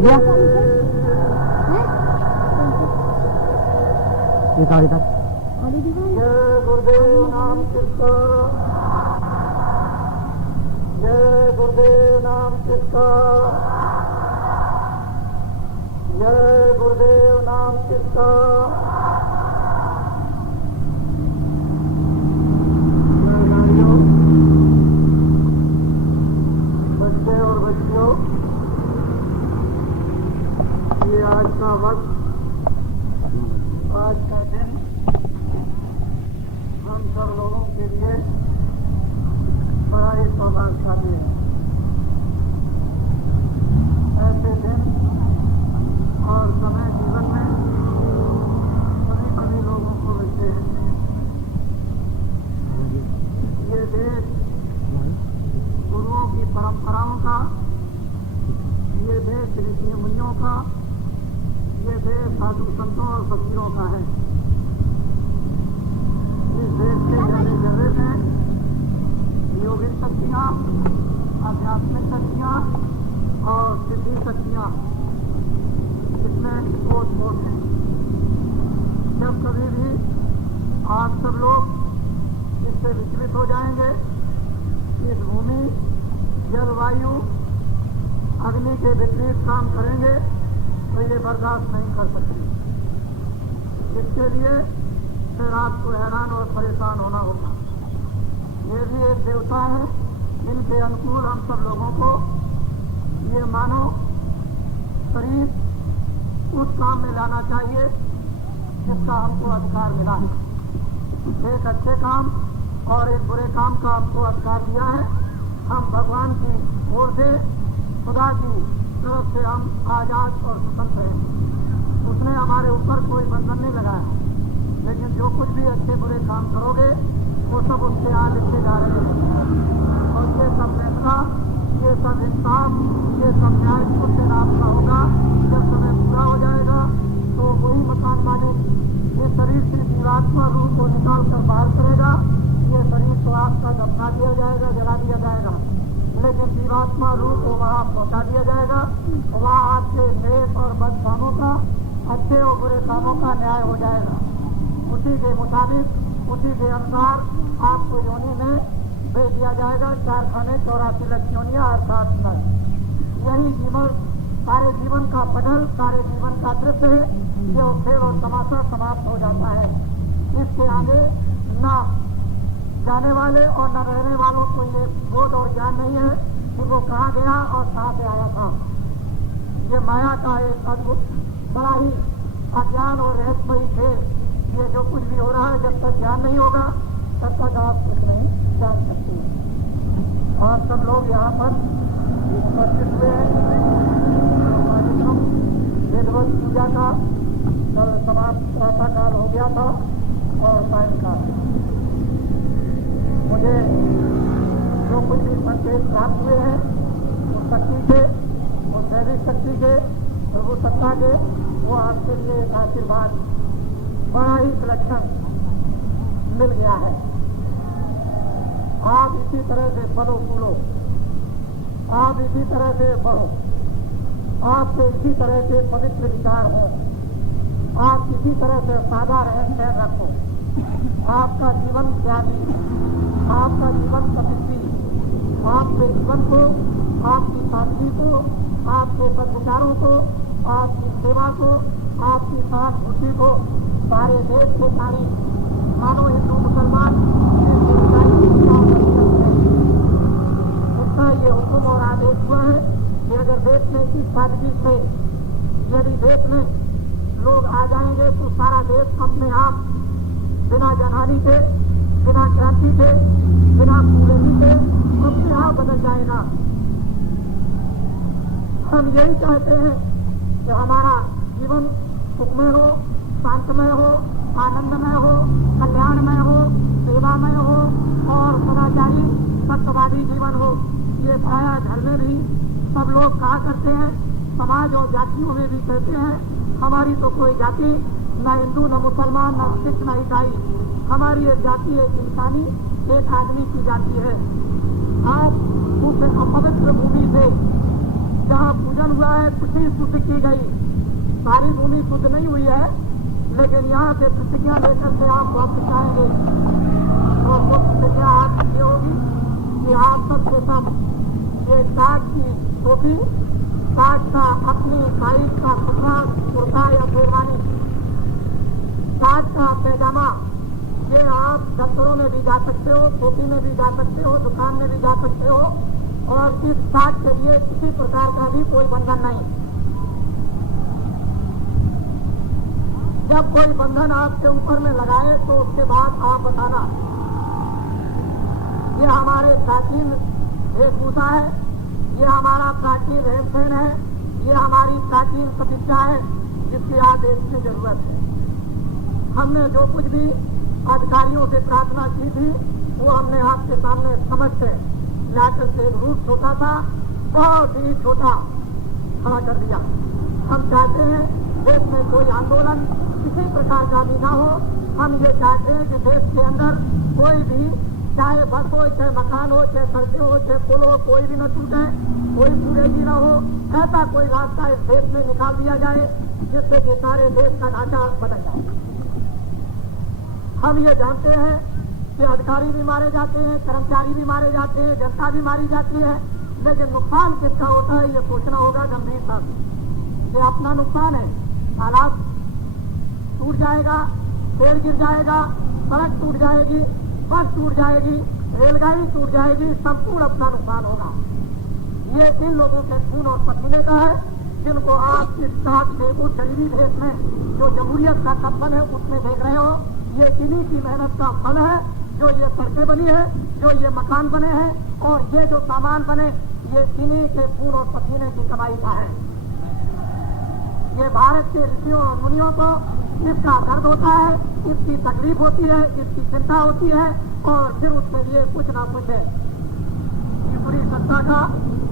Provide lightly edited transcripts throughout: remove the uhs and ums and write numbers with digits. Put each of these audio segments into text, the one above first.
दिखाई दिया इधर इधर। जय गुरुदेव नाम किसका, जय गुरुदेव नाम किसका, जय गुरुदेव नाम किसका। बच्चे और बच्चियों, ये आज का वक्त, आज का दिन हम सब लोगों के लिए बड़ा ही सौभाग्यशाली है। ऐसे दिन और समय जीवन में सभी सभी लोगों को मिलते हैं। ये देश गुरुओं की परंपराओं का, ये देश ऋषि मुनियों का, ये देश साधु संतों और फकीरों का है। इस देश के जगह जगह में योगिक शक्तियाँ, आध्यात्मिक शक्तियाँ और सिद्धि शक्तियाँ इसमें ओत-पोत हैं। जब कभी भी आप सब लोग इससे विचलित हो जाएंगे, इस भूमि, जलवायु, अग्नि के विपरीत काम करेंगे तो ये बर्दाश्त नहीं कर सकते। इसके लिए फिर आपको हैरान और परेशान होना होगा। ये भी एक देवता है जिनके अनुकूल हम सब लोगों को ये मानो शरीर उस काम में लाना चाहिए जिसका हमको अधिकार मिला है। एक अच्छे काम और एक बुरे काम का हमको अधिकार दिया है। हम भगवान की ओर से, खुदा की तरफ से हम आजाद और स्वतंत्र हैं। उसने हमारे ऊपर कोई बंधन नहीं लगाया, लेकिन जो कुछ भी अच्छे बुरे काम करोगे वो सब उसके यहाँ लिखे जा रहे हैं। और ये सब फैसला, ये सब इंसाफ, ये सब न्याय उस दिन आपका होगा जब समय पूरा हो जाएगा। तो वही मकान मालिक ये शरीर से जीवात्मा रूह को निकाल कर बाहर करेगा। ये शरीर तो आपका दफना दिया जाएगा, जला दिया जाएगा, लेकिन जीवात्मा रूह को वहाँ पहुँचा दिया जाएगा। वहाँ आपके नेक और बद कामों का, अच्छे और बुरे कामों का न्याय हो जाएगा। उसी के मुताबिक, उसी के अनुसार आपको योनि में भेज दिया जाएगा। 4 खाने 84 लाख योनियाँ अर्थात नर। यही जीवन, सारे जीवन का पटल, सारे जीवन का दृश्य है। जो खेल और तमाशा समाप्त हो जाता है। इसके आगे न जाने वाले और न रहने वालों को ये बोध और ज्ञान नहीं है कि वो कहाँ गया और कहाँ से आया था। ये माया का एक अद्भुत, बड़ा ही अज्ञान और रहस्यमयी खेल। ये जो कुछ भी हो रहा है, जब तक ज्ञान नहीं होगा तब तक आप कुछ नहीं जान सकते। आप सब लोग यहाँ पर उपस्थित हुए हैं। कार्यक्रम वेदवत पूजा का कल समाप्त, प्रातः काल हो गया था और सायंकाल मुझे जो कुछ भी संकेत प्राप्त हुए हैं उस शक्ति के, उस दैविक शक्ति के, प्रभु सत्ता के, वो आपके लिए एक आशीर्वाद बड़ा ही विलक्षण मिल गया है। आप इसी तरह से फलो फूलो, आप इसी तरह से बढ़ो, आपके इसी तरह से पवित्र विचार हो, आप इसी तरह से सादा रहन सहन रखो। आपका जीवन त्यागी, आपका जीवन तपस्वी, आपके जीवन को, आपकी सादगी को, आपके सद्विचारों को, आपकी सेवा को, आपकी सहानुभूति को सारे देश के सारी मानो हिंदू मुसलमान उसका ये हुक्म और आदेश हुआ है कि अगर देश में इस सादगी से यदि देश में लोग आ जाएंगे तो सारा देश अपने आप बिना जनहानि के, बिना क्रांति के, बिना पूरी के अपने आप बदल जाएगा। हम यही चाहते हैं कि हमारा जीवन सुखमय हो, शांतमय हो, आनंदमय हो, कल्याणमय हो, सेवामय हो और सदाचारी सत्यवादी जीवन हो। ये प्राय घर में भी सब लोग कहा करते हैं, समाज और जातियों में भी कहते हैं, हमारी तो कोई जाति न हिंदू, न मुसलमान, न सिख, न ईसाई, हमारी एक जाति, एक इंसानी, एक आदमी की जाति है। आज उस अपवित्र भूमि से जहाँ पूजन हुआ है खुशी शुद्ध की गई, सारी भूमि शुद्ध नहीं हुई है, लेकिन यहाँ से प्रतिज्ञा लेकर के आप वापस आएंगे तो वो प्रतिज्ञा आपकी ये होगी कि आप सबके सब ये काठ की टोपी, काठ का अपनी साइज का कपड़ा, कुर्ता या शेरवानी, काठ का पैजामा, ये आप दफ्तरों में भी जा सकते हो, टोपी में भी जा सकते हो, दुकान में भी जा सकते हो, और इस काठ के लिए किसी प्रकार का भी कोई बंधन नहीं। जब कोई बंधन आपके ऊपर में लगाए तो उसके बाद आप बताना। ये हमारे प्राचीन वेशभूषा है, ये हमारा प्राचीन रहन सहन है, ये हमारी प्राचीन प्रतिज्ञा है जिसकी आज देश में जरूरत है। हमने जो कुछ भी अधिकारियों से प्रार्थना की थी वो हमने आपके सामने समझ से लाकर से एक रूप छोटा था, बहुत ही छोटा खड़ा कर दिया। हम चाहते हैं देश में कोई आंदोलन किसी प्रकार का भी ना हो। हम ये चाहते हैं कि देश के अंदर कोई भी, चाहे बस हो, चाहे मकान हो, चाहे सड़कें हो, चाहे पुल हो, कोई भी न टूटे, कोई पूरेगी न हो, ऐसा कोई रास्ता इस देश में निकाल दिया जाए जिससे कि सारे देश का ढांचा बदल जाए। हम ये जानते हैं कि अधिकारी भी मारे जाते हैं, कर्मचारी भी मारे जाते हैं, जनता भी मारी जाती है, लेकिन नुकसान किसका होता है ये सोचना होगा गंभीरता से। ये अपना नुकसान है, हालात टूट जाएगा, पेड़ गिर जाएगा, सड़क टूट जाएगी, बस टूट जाएगी, रेलगाड़ी टूट जाएगी, संपूर्ण अपना नुकसान होगा। ये इन लोगों के खून और पसीने का है जिनको आप इस साथ से उस गरीबी देश में जो जमहूरियत का सपन है उसमें देख रहे हो। ये इन्हीं की मेहनत का फल है जो ये सड़कें बनी है, जो ये मकान बने हैं, और ये जो सामान बने ये इन्हीं के खून और पसीने की कमाई का है। ये भारत के ऋषियों और मुनियों को इसका दर्द होता है, इसकी तकलीफ होती है, इसकी चिंता होती है, और फिर उसके लिए कुछ ना कुछ है पूरी सत्ता का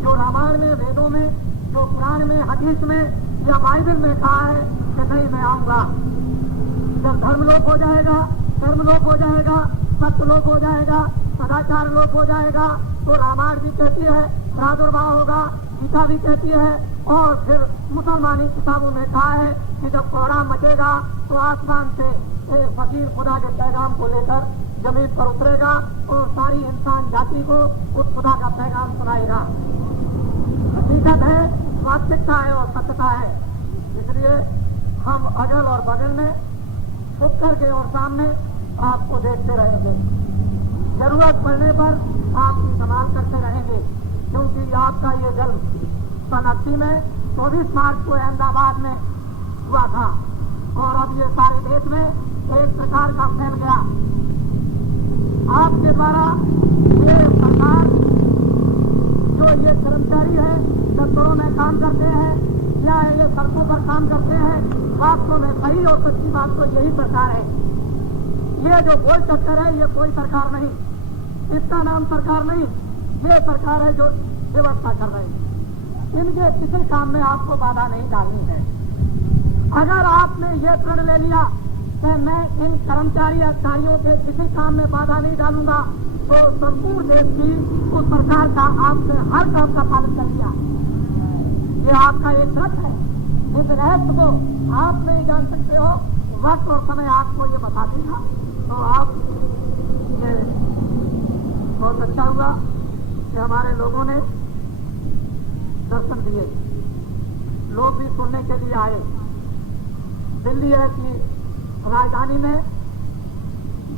जो रामायण में, वेदों में, जो पुराण में, हदीस में या बाइबल में कहा है कि नहीं मैं आऊंगा। जब धर्म लोप हो जाएगा, कर्म लोप हो जाएगा, सत्य लोप हो जाएगा, सदाचार लोप हो जाएगा, तो रामायण भी कहती है प्रादुर्भाव होगा, गीता भी कहती है, और फिर मुसलमानी किताबों में कहा है कि जब कोहराम मचेगा तो आसमान से एक फकीर खुदा के पैगाम को लेकर जमीन पर उतरेगा और सारी इंसान जाति को उस खुदा का पैगाम सुनाएगा। हकीकत है, वास्तविकता है और सत्यता है। इसलिए हम अगल और बगल में छुप करके और सामने आपको देखते रहेंगे, जरूरत पड़ने पर आपकी संभाल करते रहेंगे, क्योंकि आपका ये जन्म सन 80 में 24 मार्च को अहमदाबाद में हुआ था, और अब ये सारे देश में एक प्रकार का फैल गया। आपके द्वारा ये सरकार जो ये कर्मचारी है दफ्तरों में काम करते हैं या ये सड़कों पर काम करते हैं, वास्तव में सही और सच्ची बात तो यही सरकार है। ये जो गोल चक्कर है ये कोई सरकार नहीं, इसका नाम सरकार नहीं, ये सरकार है जो व्यवस्था कर रही है। इनके किसी काम में आपको बाधा नहीं डालनी है। अगर आपने ये प्रण ले लिया कि मैं इन कर्मचारी अधिकारियों के किसी काम में बाधा नहीं डालूंगा, तो संपूर्ण देश की उस सरकार का आपने हर काम का पालन कर लिया। ये आपका एक व्रत है। इस रहस्य को आप नहीं जान सकते हो, वक्त और समय आपको ये बता देगा। तो आप ये बहुत अच्छा हुआ कि हमारे लोगों ने दर्शन दिए, लोग भी सुनने के लिए आए। दिल्ली है कि राजधानी में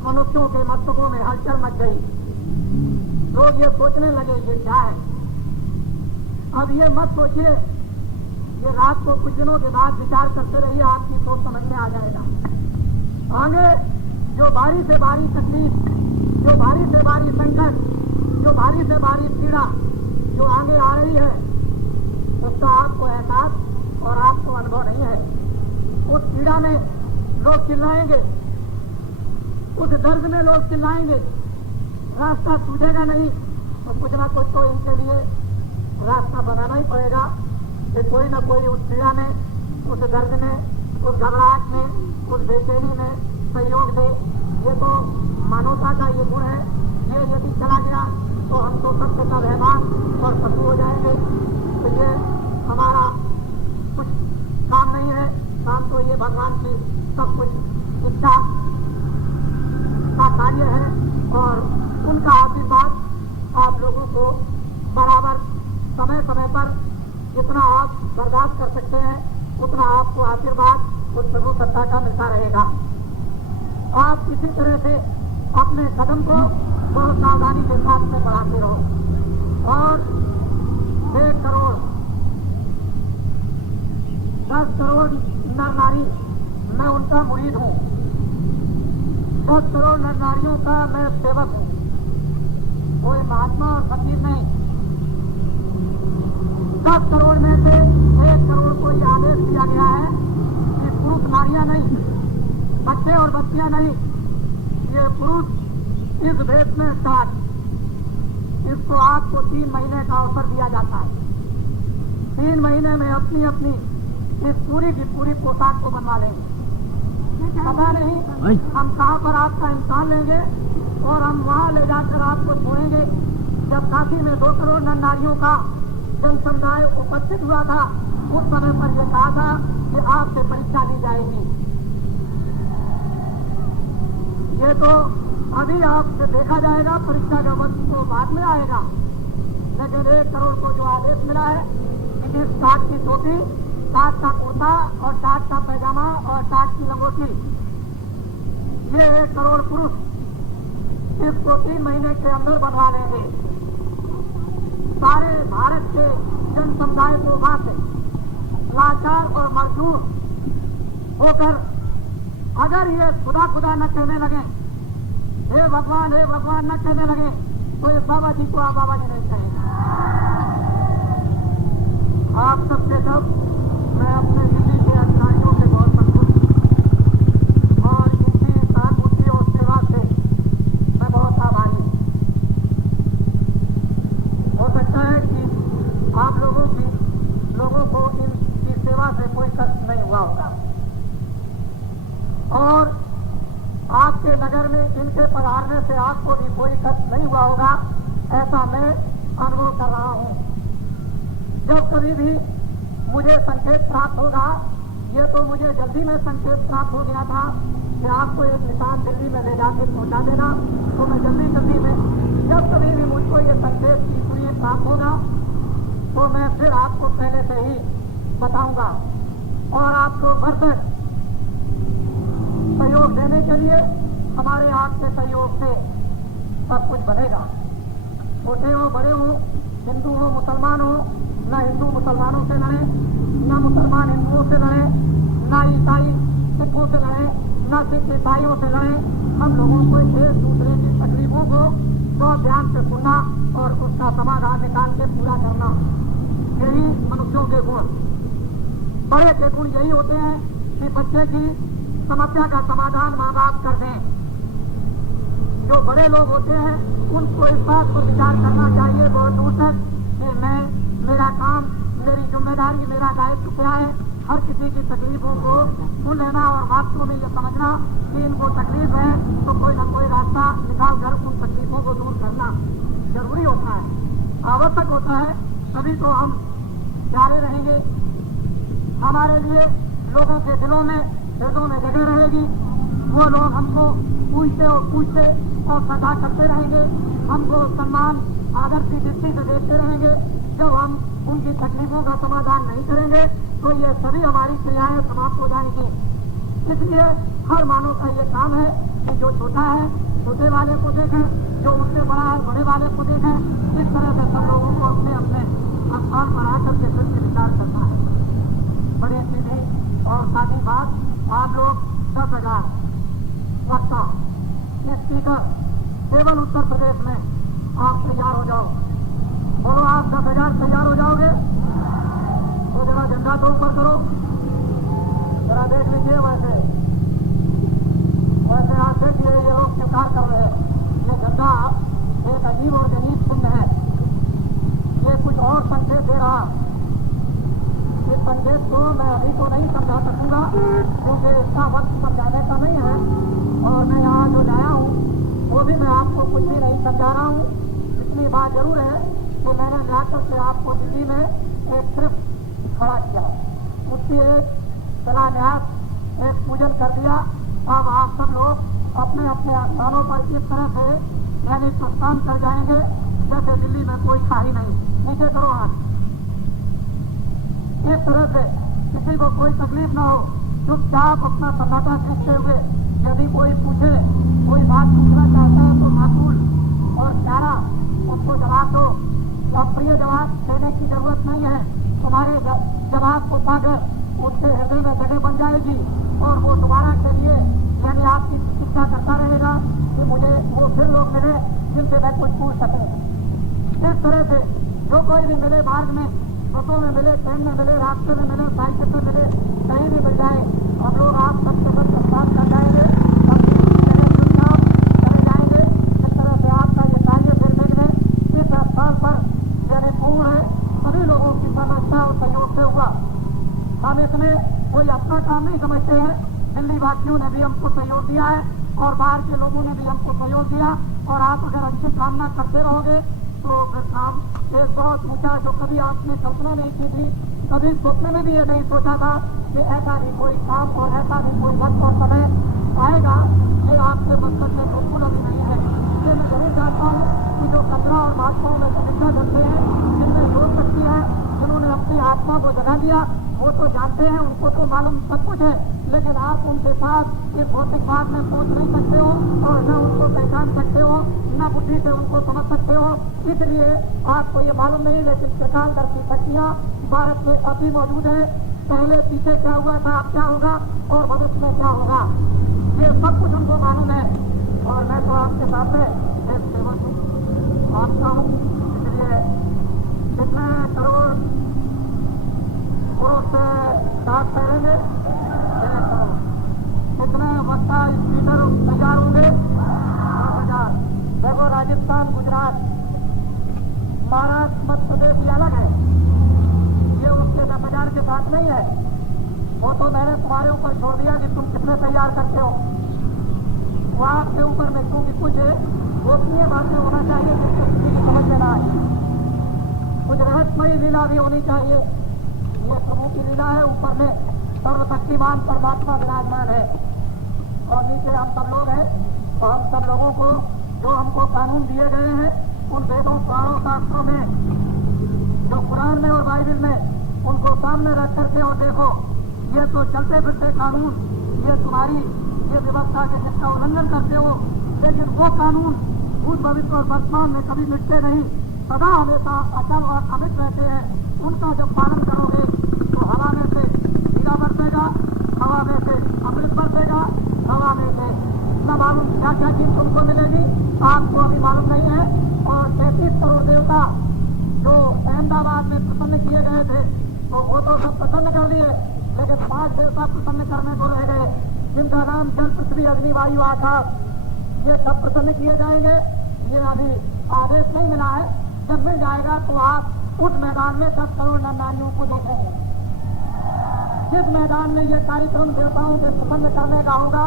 मनुष्यों के मस्तकों में हलचल मच गई। लोग ये सोचने लगे ये क्या है। अब ये मत सोचिए, ये रात को कुछ दिनों के बाद विचार करते रहिए, आपकी सोच समझ में आ जाएगा। आगे जो भारी से भारी तकलीफ, जो भारी से भारी संकट, जो भारी से भारी पीड़ा जो आगे आ रही है, उसका आपको एहसास और आपको अनुभव नहीं है। उस पीड़ा में लोग चिल्लाएंगे, उस दर्द में लोग चिल्लाएंगे, रास्ता सूझेगा नहीं तो कुछ ना कुछ तो इनके लिए रास्ता बनाना ही पड़ेगा कि कोई ना कोई उस पीड़ा में, उस दर्द में, उस घबराहट में, उस बेचैनी में सहयोग दे। ये तो मानवता का ये गुण है। ये यदि चला गया तो हम तो सबसे का व्यवहार और पशु हो जाएंगे। तो ये हमारा कुछ काम नहीं है, काम तो ये भगवान की सब कुछ इच्छा का कार्य है और उनका आशीर्वाद आप लोगों को बराबर समय समय पर जितना आप बर्दाश्त कर सकते हैं उतना आपको आशीर्वाद उस प्रभु सत्ता का मिलता रहेगा। आप इसी तरह से अपने कदम को बहुत सावधानी के साथ में बढ़ाते रहो और 1 करोड़ 10 करोड़ नर नारी मैं उनका मुरीद हूँ, 10 करोड़ नर नारियों का मैं सेवक हूँ, कोई महात्मा और फकीर नहीं। 10 करोड़ में से 1 करोड़ को यह आदेश दिया गया है कि पुरुष नारियां नहीं, बच्चे और बच्चियां नहीं, ये पुरुष इस भेद में स्टार्ट, इसको आपको 3 महीने का अवसर दिया जाता है। 3 महीने में अपनी अपनी इस पूरी की पूरी पोशाक को बनवा लेंगे। पता नहीं हम कहाँ पर आपका इम्तिहान लेंगे और हम वहाँ ले जाकर आपको छोड़ेंगे। जब काशी में 2 करोड़ नर नारियों का जन समुदाय उपस्थित हुआ था उस समय पर यह कहा था कि आपसे परीक्षा ली जाएगी। ये तो अभी आपसे देखा जाएगा, परीक्षा का वक्त तो बाद में आएगा, लेकिन 1 करोड़ को जो आदेश मिला है कि जिस टाट की टोपी, टाट का कुर्ता और टाट का पैजामा और टाट की लंगोटी, ये 1 करोड़ पुरुष इसको 3 महीने के अंदर बनवा लेंगे। सारे भारत के जन समुदाय को वहां से लाचार और मजदूर होकर अगर ये खुदा खुदा न कहने लगे, हे भगवान न कहने लगे, तो ये बाबा जी को आप बाबा जी नहीं कहेंगे। आप सबके सब मैं अपने दिल्ली के अधिकारियों से बहुत संतुष्ट और इनकी सहानुभूति और सेवा से मैं बहुत आभारी हूँ। हो सकता है कि आप लोगों को इनकी सेवा से कोई कष्ट नहीं हुआ होगा और आपके नगर में इनके पधारने से आपको भी कोई कष्ट नहीं हुआ होगा, ऐसा मैं अनुभव कर रहा हूँ। जब कभी भी मुझे संकेत प्राप्त होगा, ये तो मुझे जल्दी में संकेत प्राप्त हो गया था कि आपको एक निशान दिल्ली में ले जाकर पहुंचा देना, तो मैं जल्दी में जब कभी भी मुझको ये संकेत की पूरी प्राप्त होगा तो मैं फिर आपको पहले से ही बताऊंगा और आपको भरसक सहयोग देने के लिए हमारे आपके सहयोग से सब कुछ बनेगा। छोटे हो बड़े हो, हिंदू हो मुसलमान हो, न हिंदू मुसलमानों से लड़े, न मुसलमान हिंदुओं से लड़े, न ईसाई सिखों से लड़े, न सिख ईसाइयों से लड़े। हम लोगों को एक दूसरे की तकलीफों को बहुत ध्यान से सुनना और उसका समाधान निकाल के पूरा करना, यही मनुष्यों के गुण। बड़े के गुण यही होते हैं कि बच्चे की समस्या का समाधान माँ बाप कर दें। जो बड़े लोग होते हैं उनको इस बात पर विचार करना चाहिए बहुत दूर तक कि मेरा काम, मेरी जिम्मेदारी, मेरा दायित्व क्या है। हर किसी की तकलीफों को सुन लेना और वास्तव में ये समझना कि इनको तकलीफ है तो कोई न कोई रास्ता निकाल कर उन तकलीफों को दूर करना जरूरी होता है, आवश्यक होता है। तभी तो हम प्यारे रहेंगे, हमारे लिए लोगों के दिलों में हृदयों में जगह रहेगी। वो लोग हमको पूछते और सदा करते रहेंगे, हमको सम्मान आदर की दृष्टि से देखते रहेंगे। जब हम उनकी तकलीफों का समाधान नहीं करेंगे तो ये सभी हमारी क्रियाएं समाप्त हो जाएंगी। इसलिए हर मानव का ये काम है कि जो छोटा है छोटे वाले को देखें, जो उससे बड़ा है बड़े वाले को देखें। इस तरह से सब लोगों को अपने अपने स्थान पर आकर के फिर से विचार करना है। बड़ी सीधी और सादी बात, आप लोग 10,000 वक्ता स्पीकर केवल उत्तर प्रदेश में आप तैयार हो जाओ। बोलो आप 10,000 तैयार हो जाओगे तो जरा झंडा तो ऊपर करो, जरा देख लीजिए। वैसे आप देखिए ये लोग स्वीकार कर रहे हैं। ये झंडा एक अजीब और गरीब चिन्ह है, ये कुछ और संकेत दे रहा। इस संकेत को मैं अभी तो नहीं समझा सकूंगा क्योंकि इसका वक्त समझाने का नहीं है और मैं यहाँ जो लाया हूँ वो भी मैं आपको कुछ भी नहीं समझा रहा हूँ। इतनी बात जरूर है कि मैंने जाकर के आपको दिल्ली में एक सिर्फ खड़ा किया, उसकी एक शिलान्यास एक पूजन कर दिया। अब आप सब लोग अपने अपने स्थानों पर इस तरह से यानी प्रस्थान कर जाएंगे जैसे दिल्ली में कोई था ही नहीं। नीचे करो हाथ, इस तरह से किसी को कोई तकलीफ ना हो, चुपचाप अपना सन्नाटा खींचते हुए यदि कोई पूछे, कोई बात पूछना चाहता है तो माकूल और प्यारा उसको जवाब दो। अप्रिय जवाब देने की जरूरत नहीं है। तुम्हारे जवाब को पाकर उसके हृदय में जगह बन जाएगी और वो दोबारा के लिए यानी आपकी प्रतीक्षा करता रहेगा कि मुझे वो फिर लोग मिले जिनसे मैं कुछ पूछ सकूं। इस तरह से जो कोई भी मिले, मार्ग में, बसों में मिले, ट्रेन में मिले, रास्ते में मिले, साइकिल में मिले, कहीं भी मिल जाए, हम लोग आप सबके सब प्रस्थान कर जाएंगे, चले जाएंगे। इस तरह से आपका ये कार्य फिर में इस स्थान पर यानी पूर्ण है, सभी लोगों की समझता और सहयोग से हुआ। हम इसमें कोई अपना काम नहीं समझते हैं। दिल्ली वासियों ने भी हमको सहयोग दिया है और बाहर के लोगों ने भी हमको सहयोग दिया, और आप अगर अच्छी कामना करते रहोगे तो फिर काम एक बहुत ऊंचा, जो कभी आपने कल्पना नहीं की थी, कभी सोचने में भी ये नहीं सोचा था कि ऐसा भी कोई काम और ऐसा भी कोई वक्त और समय आएगा, ये आपके मकसद में बिल्कुल अभी नहीं है। इसलिए मैं जरूर चाहता हूँ कि जो 15 और महात्माओं में प्रतिज्ञा करते हैं, जिनमें योग शक्ति है, जिन्होंने अपनी आत्मा को जगा दिया, वो तो जानते हैं, उनको तो मालूम सब कुछ है, लेकिन आप उनके साथ ये भौतिक बात में पहुंच नहीं सकते हो और न उनको पहचान सकते हो, न बुद्धि से उनको समझ सकते हो। इसलिए आपको ये मालूम नहीं, लेकिन त्रिकालदर्शी शक्तियाँ भारत में अभी मौजूद है। पहले पीछे क्या हुआ था, अब क्या होगा और भविष्य में क्या होगा, ये सब कुछ उनको मालूम है। और मैं तो आपके सामने एक सेवक हूँ, आपका हूँ। इसलिए कितने करोड़ पुरुष से साथ करेंगे, कितने वक्ता स्पीकर तैयार होंगे, 10,000। देखो राजस्थान, गुजरात, महाराष्ट्र, मध्य प्रदेश ये अलग है, ये उसके 10,000 के साथ नहीं है। वो तो मैंने तुम्हारे ऊपर छोड़ दिया कि तुम कितने तैयार करते हो, वो आपके ऊपर में, क्योंकि कुछ गोपनीय बातें होना चाहिए जिससे किसी की समझ में ना आए, कुछ रहस्यमयी लीला भी होनी चाहिए। ये प्रभु की लीला है, ऊपर में सर्वशक्तिमान परमात्मा विराजमान है और नीचे हम सब लोग हैं। तो हम सब लोगों को जो हमको कानून दिए गए हैं, उन वेदों, पुराणों, शास्त्रों में, जो कुरान में और बाइबल में, उनको सामने रख करके और देखो, ये तो चलते फिरते कानून, ये तुम्हारी ये व्यवस्था के जिसका उल्लंघन करते हो, लेकिन वो कानून भूत, भविष्य और वर्तमान में कभी मिटते नहीं, सदा हमेशा अचल और अमिट रहते हैं। उनका जब पालन करोगे तो हवा में से हीरा बरसेगा, हवा में से अमृत बरसेगा, हवा में से न मालूम क्या क्या चीज तुमको मिलेगी, आपको अभी मालूम नहीं है। और 33 करोड़ देवता जो अहमदाबाद में प्रसन्न किए गए थे, तो वो तो सब प्रसन्न कर लिए, लेकिन 5 देवता प्रसन्न करने को रह गए, जिनका नाम जल, पृथ्वी, अग्नि, वायु, आकाश, ये सब प्रसन्न किए जाएंगे। ये अभी आदेश नहीं मिला है, जब मिल जाएगा तो आप उस मैदान में 10 करोड़ नारियों को देखेंगे। जिस मैदान में ये कार्यक्रम देवताओं के प्रसन्न करने का होगा,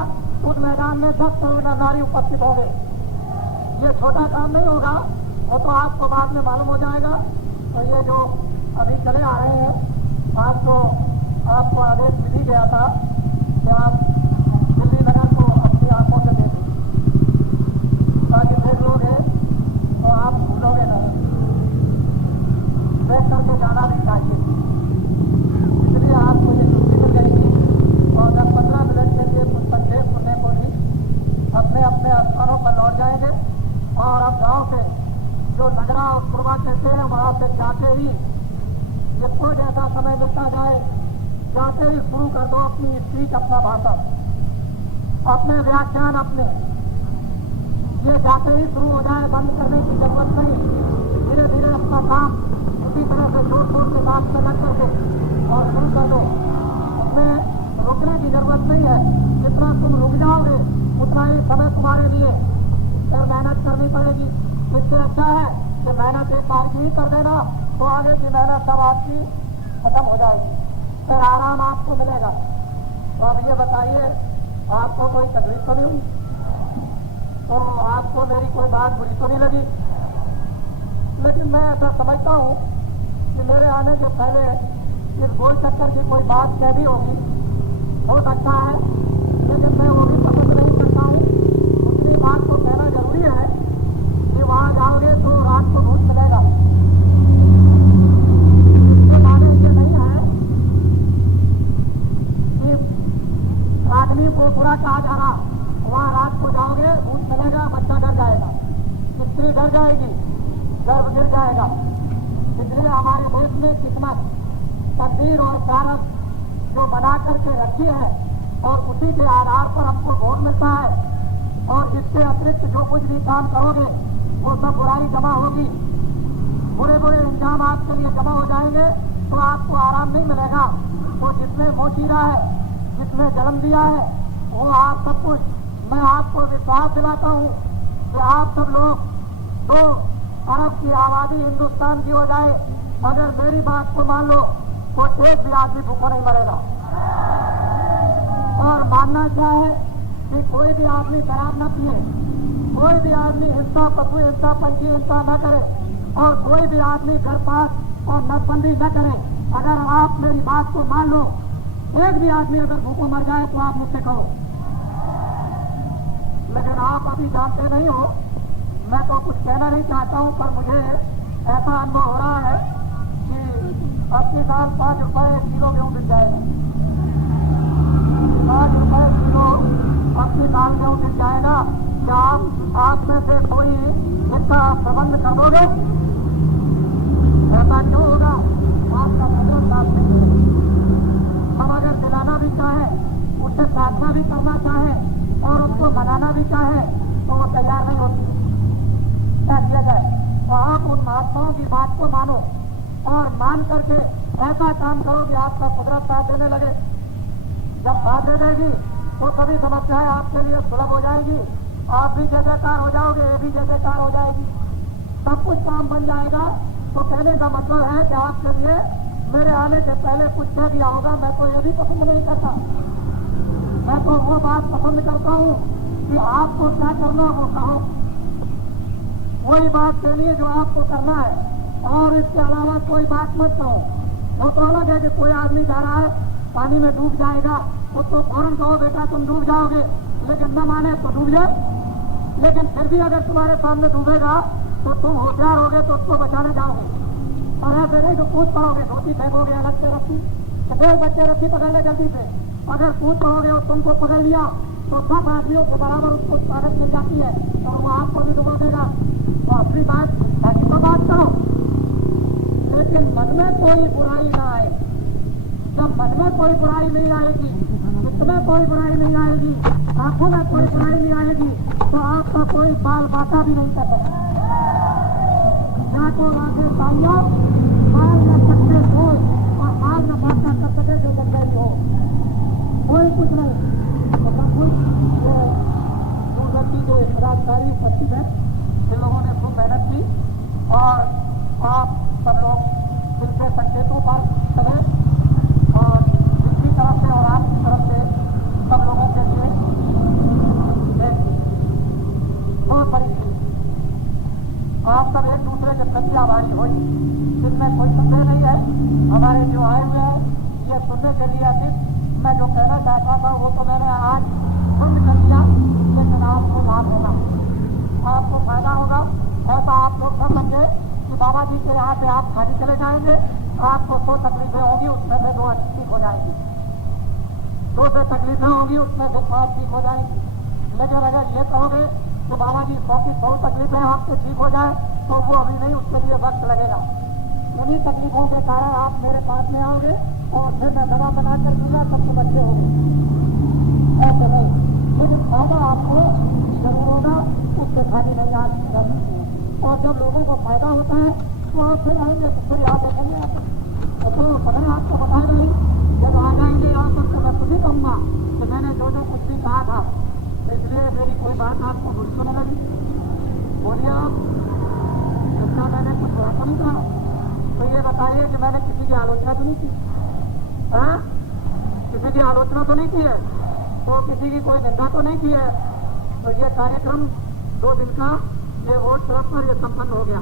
उस मैदान में 10 करोड़ नारी उपस्थित होंगे। ये छोटा काम नहीं होगा, वो तो आपको बाद में मालूम हो जाएगा। तो ये जो अभी चले आ रहे हैं, आज तो आपको आदेश मिल ही गया था कि आप दिल्ली नगर को अपनी आंखों से देखिए, ताकि देख लोगे तो आप भूलोगे नहीं, देख करके जाना नहीं चाहिए। इसलिए आपको ये छुट्टी मिल जाएगी और 10-15 मिनट के लिए कुछ संक्षेप सुनने को भी अपने अपने स्थानों पर लौट जाएंगे। और अब गांव से जो नगरा और कुरबा कहते हैं, वहां से जाते ही जिसको जैसा समय मिलता जाए, जाते ही शुरू कर दो अपनी स्पीच, अपना भाषण, अपने व्याख्यान, अपने ये जाते ही शुरू हो जाए, बंद करने की जरूरत नहीं। धीरे धीरे अपना काम उसी तरह से जोर शोर के साथ में लग करके और शुरू कर दो। उसमें रुकने की जरूरत नहीं है, जितना तुम रुक जाओगे उतना ही समय तुम्हारे लिए फिर मेहनत करनी पड़ेगी। इससे अच्छा है कि मेहनत एक बार की ही कर देना, तो आगे की मेहनत सब आपकी खत्म हो जाएगी, फिर आराम आपको मिलेगा। तो अब ये बताइए, आपको कोई तकलीफ तो नहीं हुई? तो आपको मेरी कोई बात बुरी तो नहीं लगी? लेकिन मैं ऐसा समझता हूँ कि मेरे आने के पहले इस गोल चक्कर की कोई बात कह दी होगी, हो सकता है, लेकिन मैं वो भी पसंद नहीं करता हूँ। दूसरी बात तो कहना जरूरी है कि वहाँ जाओगे तो रात को भूत मिलेगा। इसके माने ये नहीं है कि आदमी को बुरा कहा जा रहा, वहाँ रात को जाओगे भूत मिलेगा, बच्चा डर जाएगा, स्त्री डर जाएगी, गर्भ गिर जाएगा। इसलिए हमारे देश में किस्मत, तकदीर और प्रारब्ध जो बना करके रखी है और उसी के आधार पर हमको भोग मिलता है, और इसके अतिरिक्त जो कुछ भी काम करोगे वो सब बुराई जमा होगी, बुरे बुरे इंजाम आपके लिए जमा हो जाएंगे, तो आपको आराम नहीं मिलेगा। तो जिसने मोह चीरा है, जिसने जन्म दिया है, वो आप सब कुछ, मैं आपको विश्वास दिलाता हूँ कि आप सब लोग 2 अरब की आबादी हिंदुस्तान की हो जाए, अगर मेरी बात को मान लो तो एक भी आदमी भूखा नहीं मरेगा। और मानना क्या है कि कोई भी आदमी शराब न पिए, कोई भी आदमी हिंसा, पशु हिंसा, पंछी हिंसा न करे, और कोई भी आदमी गर्भपात और नसबंदी न करे। अगर आप मेरी बात को मान लो, एक भी आदमी अगर भूखों मर जाए तो आप मुझसे कहो। लेकिन आप अभी जानते नहीं हो, मैं तो कुछ कहना नहीं चाहता हूं, पर मुझे ऐसा अनुभव हो रहा है कि अपने साल 5 रुपए किलो गेहूं बिक जाएगा, 5 रुपए किलो अपनी साल गेहूं बिक जाएगा। क्या आप में से कोई इसका प्रबंध कर दोगे? ऐसा क्यों होगा? आपका बजट साथ नहीं है। हम अगर दिलाना भी चाहे, उससे प्रार्थना भी करना चाहे और उसको मनाना भी चाहे तो वो तैयार नहीं होती। क्या किया जाए? तो आप उन महात्माओं की बात को मानो और मान करके ऐसा काम करो कि आपका कुदरत साथ देने लगे। जब साथ दे देगी तो सभी समस्याएं आपके लिए सुलभ हो जाएगी, आप भी जय जयकार हो जाओगे, ये भी जय जयकार हो जाएगी, सब कुछ काम बन जाएगा। तो कहने का मतलब है कि आपके लिए मेरे आने से पहले कुछ कह दिया होगा। मैं तो ये भी पसंद नहीं करता, मैं तो वो बात पसंद करता हूँ कि आपको क्या करना वो कहो, वही बात के लिए जो आपको करना है, और इसके अलावा कोई बात मत कहो। वो तो अलग है कि कोई आदमी जा रहा है, पानी में डूब जाएगा, उसको फौरन कहो बेटा तुम डूब जाओगे, लेकिन न माने तो डूब जाए। लेकिन फिर भी अगर तुम्हारे सामने डूबेगा तो तुम होशियार होगे तो उसको बचाने जाओगे, और ऐसे नहीं तो कूद पड़ोगे, धोती फेंकोगे अलग से रस्सी, तो बच्चे रस्सी पकड़ ले जल्दी से। अगर कूद पड़ोगे और तुमको पकड़ लिया तो 7 आदमियों के बराबर उसको ताकत मिल जाती है और वो आपको भी डुबा देगा। तो असली बात तो बात करो, लेकिन मन में कोई बुराई ना आए। जब मन में कोई बुराई नहीं आएगी, चित्त में कोई बुराई नहीं आएगी, आंखों में कोई बुराई नहीं आएगी, तो आपका कोई बाल बाता भी नहीं कर सकता। या तो आगे ताइयों माल न सकते हो और माल न बाता कर सके जो बन गई हो, कोई कुछ नहीं। तो सब कुछ दूरदर्शी जो पदाधिकारी उपस्थित है, इन लोगों ने खूब मेहनत की, और आप सब लोग इनके संकेतों पर चले और इनकी तरफ से और आपकी तरफ से सब लोगों के लिए बहुत बड़ी चीज, आप सब एक दूसरे के प्रति आभारी हो, इसमें कोई संदेह नहीं है। हमारे जो आए हुए हैं ये सुनने के लिए अधिक मैं जो कहना चाहता था वो तो मैंने आज सुन कर दिया, लेकिन आपको लाभ होगा, आपको फायदा होगा। ऐसा आप लोग सब समझे कि बाबा जी के यहाँ से आप खाली चले जाएंगे, आपको 100 तकलीफें होंगी, उसमें से 2 ठीक हो जाएंगी, 2 से तकलीफें होंगी, उसमें से 5 ठीक हो जाएंगी। लेकिन अगर ये कहोगे तो बाबा जी 100 की 100 तकलीफें आपको ठीक हो जाए, तो वो अभी नहीं, उसके लिए वक्त लगेगा। इन्हीं तकलीफों के कारण आप मेरे पास में आओगे और फिर मैं दवा बना कर दूंगा, तब तो बच्चे होंगे, ऐसे नहीं। लेकिन फायदा आपको जरूर होगा, उससे खाली नहीं आ सकती। और जब लोगों को फायदा होता है तो आप फिर आएंगे, तो फिर याद रखेंगे आप, तो समय आपको बताया नहीं। जब आ जाएंगे यहाँ पर तो मैं खुद ही कहूँगा कि मैंने जो जो कुछ भी कहा था, इसलिए मेरी कोई बात आपको बुरी तो नहीं लगी। बोलिए आप, इसका मैंने कुछ भरोसा नहीं कहा, तो ये बताइए कि मैंने किसी की आलोचना तो नहीं की, हाँ? किसी की आलोचना तो नहीं की है, तो किसी की कोई निंदा तो नहीं की है। तो ये कार्यक्रम 2 दिन का ये वोट तरफ पर ये संपन्न हो गया।